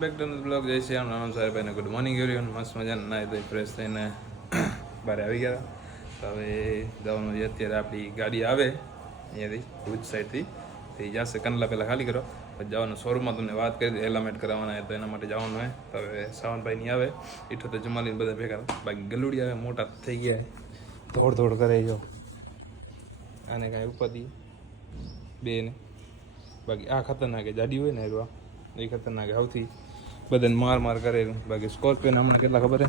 Back to blog જય શ્રી રામ. નામ સાહેબ ગુડ મોર્નિંગ એવરીવન. મસ્ત મજાના નાહી ધોઈ ફ્રેશ થઈને બહાર આવી ગયા. તો હવે જવાનું છે. અત્યારે આપણી ગાડી આવે અહીંયાથી ભુજ સાઈડથી તો એ જશે કંડલા પહેલાં ખાલી કરો પછી જવાનું શોરૂમમાં. તમને વાત કરી એલામેન્ટ કરાવવાના તો એના માટે જવાનું હોય. તો હવે સાવનભાઈ નહીં આવે ઈઠો તો જમાલીને બધા ભેગા. બાકી ગલુડી આવે મોટા થઈ ગયા દોડ કરે જો આને કાંઈ ઉપાધિ બે ને. બાકી આ ખતરનાક જાડી હોય ને એ ખતરનાક સૌથી બધાને માર કરેલું. બાકી સ્કોર્પિયોને હમણાં કેટલા ખબર છે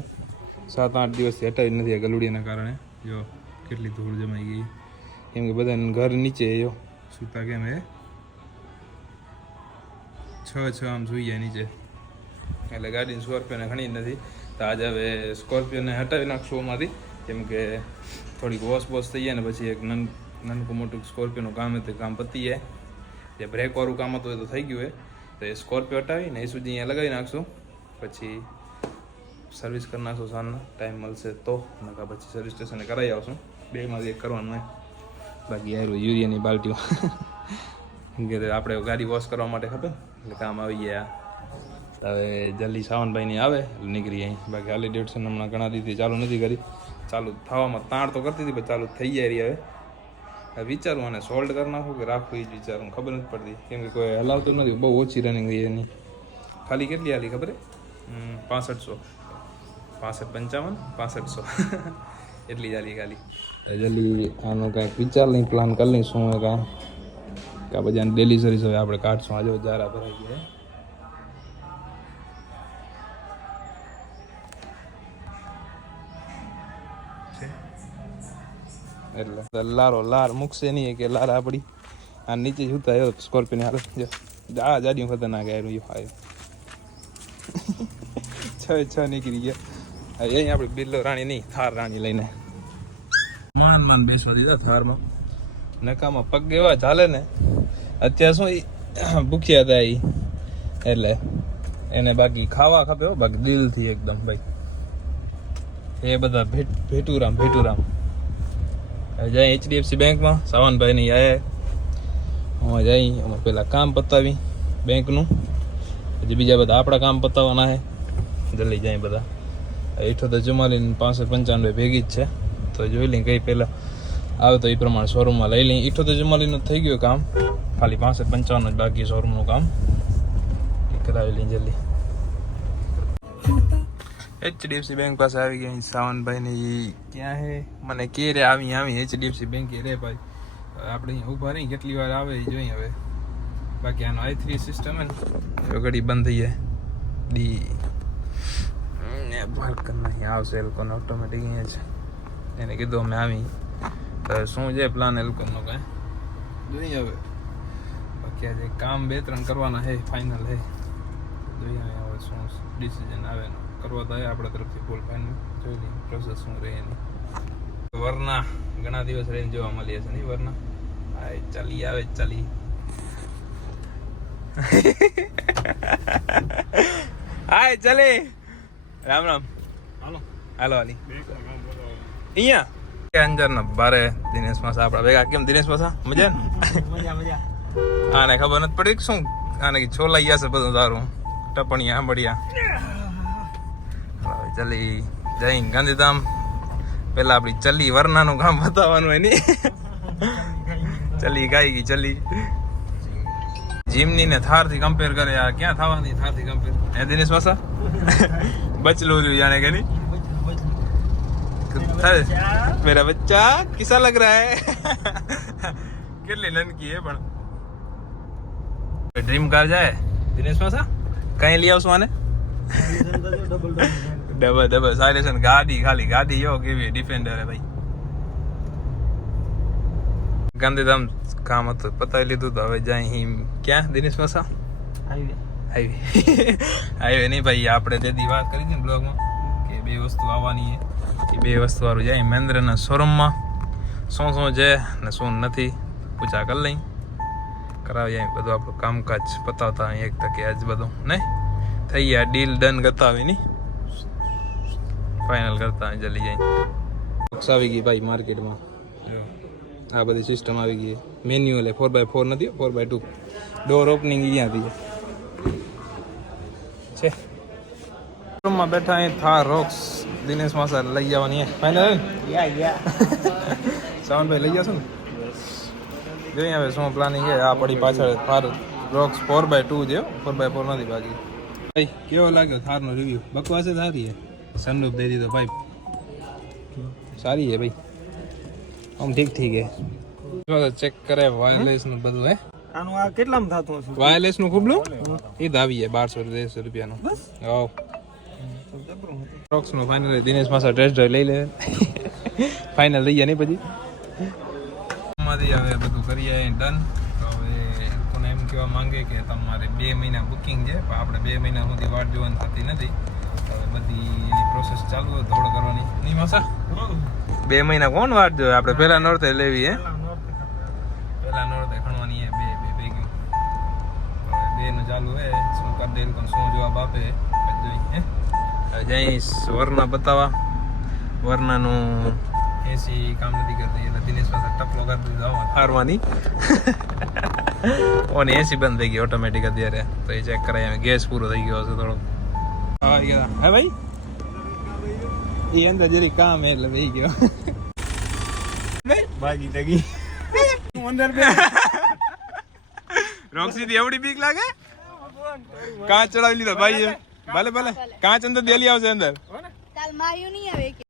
7-8 દિવસથી હટાવી નથી ગલુડીના કારણે. જો કેટલી ધૂળ જમાઈ ગઈ કેમ કે બધાને ઘર નીચે જો સૂતા કેમ હે 6 આમ સુઈ જાય નીચે એટલે ગાડીને સ્કોર્પિયોને ઘણી જ નથી. તો આજે હવે સ્કોર્પિયોને હટાવી નાખશું એમાંથી કેમ કે થોડીક વોશ થઈ જાય ને પછી એક નાનકું મોટું સ્કોર્પિયોનું કામ હતું કામ પતી જાય. જે બ્રેકવાળું કામ હતું એ તો થઈ ગયું હોય તો એ સ્કોર્પિયો હટાવીને એ સુધી અહીંયા લગાવી નાખશું. પછી સર્વિસ કરી નાખશું સાંજના ટાઈમ મળશે તો નકા પછી સર્વિસ સ્ટેશને કરાવી આવશું. બેમાંથી એક કરવાનું હોય. બાકી આવ્યું યુરિયાની બાલ્ટીઓ કે આપણે ગાડી વોશ કરવા માટે ખબર એટલે કામ આવી ગયા. હવે જલ્દી સાવનભાઈની આવે એટલે નીકળી અહીં. બાકી હાલી 150 હમણાં ઘણા દીધી ચાલુ નથી કરી. ચાલુ થવામાં તાણ તો કરતી હતી પણ ચાલુ થઈ જાય રહી. હવે વિચારું અને સોલ્ડ કરી નાખું કે રાખવું એ જ વિચારું. ખબર નથી પડતી કેમ કે કોઈ હલાવતું નથી. બહુ ઓછી રનિંગ રહી એની. ખાલી કેટલી હાલી ખબર 6500 65-55 એટલી જ હાલી ખાલી. જલ્દી આનો કાંઈક વિચાર લઈ પ્લાન કરી લઈ શું હોય કાં પછી આને ડેલી સર્વિસ હવે આપણે કાઢશું. આજે જારા ભરાઈ ગયા એટલે લાર મૂકશે નહીં કે લાર આપણી આ નીચે સુતા આવ્યો સ્કોર્પિયોને હાલ જો આ જાડી ખતરનાક આવ્યું 6 નીકળી ગયા. અહીં આપણે બિલ્લો રાણી નહીં થાર રાણી લઈને માન બેસવા દીધા થારમાં. નકામાં પગ એવા ચાલે ને અત્યારે શું ભૂખ્યા હતા એ એટલે એને બાકી ખાવા ખપે બાકી દિલથી એકદમ ભાઈ એ બધા ભેટુરામ જાય HDFC બેંકમાં સાવનભાઈની આયા હું જઈ અમે પહેલાં કામ પતાવી બેંકનું પછી બીજા બધા આપણા કામ પતાવવાના છે. જલ્દી જાય બધા 78 65-95 ભેગી જ છે. તો જોઈ લઈ કઈ પહેલાં આવે તો એ પ્રમાણે શોરૂમમાં લઈ લઈ. 78 થઈ ગયું કામ ખાલી 65-55 જ બાકી શોરૂમનું કામ કરાવી લઈ જલ્દી. HDFC બેંક પાસે આવી ગયા સાવનભાઈને ક્યાં હે મને કે રે આવી HDFC બેંક રે ભાઈ આપણે અહીંયા ઊભા રહી કેટલી વાર આવે એ જોઈએ હવે. બાકી આનો i3 સિસ્ટમ હે ને ઘડી બંધ થઈ જાય ડી બાલ્કન નહીં આવશે એ લોકોને ઓટોમેટિક અહીંયા છે. એને કીધું અમે આવી તો શું છે પ્લાન એ લોકોનો કાંઈ જોઈએ હવે. બાકી આજે કામ 2-3 કરવાના હે ફાઇનલ હે જોઈએ હવે શું ડિસિઝન આવે ને કરવા તો આપણા તરફથી ફૂલ ફાઇનલ જોઈ લઈએ પ્રોસેસ શું રહે એની. વરના ઘણા દિવસ રહીને જોવા મળીએ છે નહીં વરના ચાલી આવે ચાલી હાય ચાલે રામ હાલો હાલી અહીંયા અંજાર ના બારે દિનેશ માસા આપણા ભેગા. કેમ દિનેશ માસા મજા મજા આને ખબર નથી પડી શું આને છોલાઈ જશે બધું તારું ટપણિયા આંબડિયા. ચલી જઈ ગાંધીધામ પેલા આપડી ચલી વરનાનું કામ બતાવવાનું હોય ને ચલી ગાઈ ગઈ ચલી જીમની ને થાર થી કમ્પેર કરે યાર ક્યાં થવાની થાર થી કમ્પેર હે દિનેશ માસા બચલું રહ્યું જાણે કે નહીં મેરા બચ્ચા કિસા લગ રહા હે કેટલી નનકી હે પણ ડ્રીમ કાર જાય દિનેશ માસા કઈ લઈ આવશું આને ડબલ સાયલેશન ગાડી ખાલી ગાડી યો કેવી ડિફેન્ડર હે ભાઈ. ગાંધીધામ કામ હતું પતાવી લીધું તો હવે જાય હિમ ક્યાં દિનેશ માસા હાઈવે નહીં ભાઈ આપણે તેથી વાત કરી હતી ને બ્લોગમાં કે 2 વસ્તુ આવવાની એ 2 વસ્તુ વાળું જાય મહેન્દ્રના શોરૂમમાં શું છે ને શું નથી પૂછા કરી લઈ કરાવી જાય બધું આપણું કામકાજ પતાવતા એક તકે આજ બધું નહીં થઈ ગયા ડીલ ડન ગતાવી નહીં ફાઇનલ કરતા જલ્દી જાય. બોક્સ આવી ગઈ ભાઈ માર્કેટમાં જો આ બધી સિસ્ટમ આવી ગઈ. મેન્યુઅલ 4x4 નથી 4x2 ડોર ઓપનિંગ અહીંયાથી છે. રૂમમાં બેઠા અહીં થાર રોક્સ દિનેશ માસા લઈ જવાની ફાઇનલ સાવનભાઈ લઈ જશો ને જોઈએ હવે શું પ્લાનિંગ છે. આ પડી પાછળ થાર રોક્સ 4x2 છે 4x4 નથી બાકી. ભાઈ કેવો લાગ્યો થારનો રિવ્યુ? બકવાસ જ સારી છે. સનરૂફ દઈ દીધો ભાઈ, સારી છે ભાઈ, આમ ઠીક ઠીક છે. ચેક કરે વાયરલેસ નું બધું હે. આનું આ કેટલામાં થતું હશે? વાયરલેસ નું ખુબલું એ દાવી છે 1200-1300 રૂપિયાનું. હાવ રોક્સ નું ફાઇનલ દિનેશ માસા ટેસ્ટ ડ્રાઈવ લઈ લે ફાઇનલ લઈ જાય નહીં પછી માંથી હવે બધું કરીએ ડન. તો હવે કોને એમ કહેવા માંગે કે તમારે 2 મહિના બુકિંગ છે પણ આપણે 2 મહિના સુધી વાટ જોવાની થતી નથી. હવે બધી એની પ્રોસેસ ચાલુ હોય દોડ કરવાની નહીં માસા. 2 મહિના કોણ વાટ જોવે? આપણે પહેલા નોરતે લેવી હે, પહેલા નોરતે ખણવાની હે. બે ભેગી હવે 2 નું ચાલુ હે. શું કરી દે લોકો શું જવાબ આપે જોઈ હે. જઈશ વરના બતાવવા. વરનાનું એસી કામ નથી કરતી એટલે દિનેશ પાસે ટપલો કરી દીધો હારવાની ઓને એસી બંધ થઈ ગઈ ઓટોમેટિક અત્યારે. તો એ ચેક કરાય. ગેસ પૂરો થઈ ગયો હશે થોડો. હે ભાઈ એ અંદર જરી કામ એટલે થઈ ગયો ભાગી તગી અંદર રોક્સી થી એવડી બીક લાગે? કાચ ચડાવી લીધો ભાઈ. ભલે ભલે કાચ અંદર દેલી આવશે અંદર. કાલ માર્યું નહીં આવે.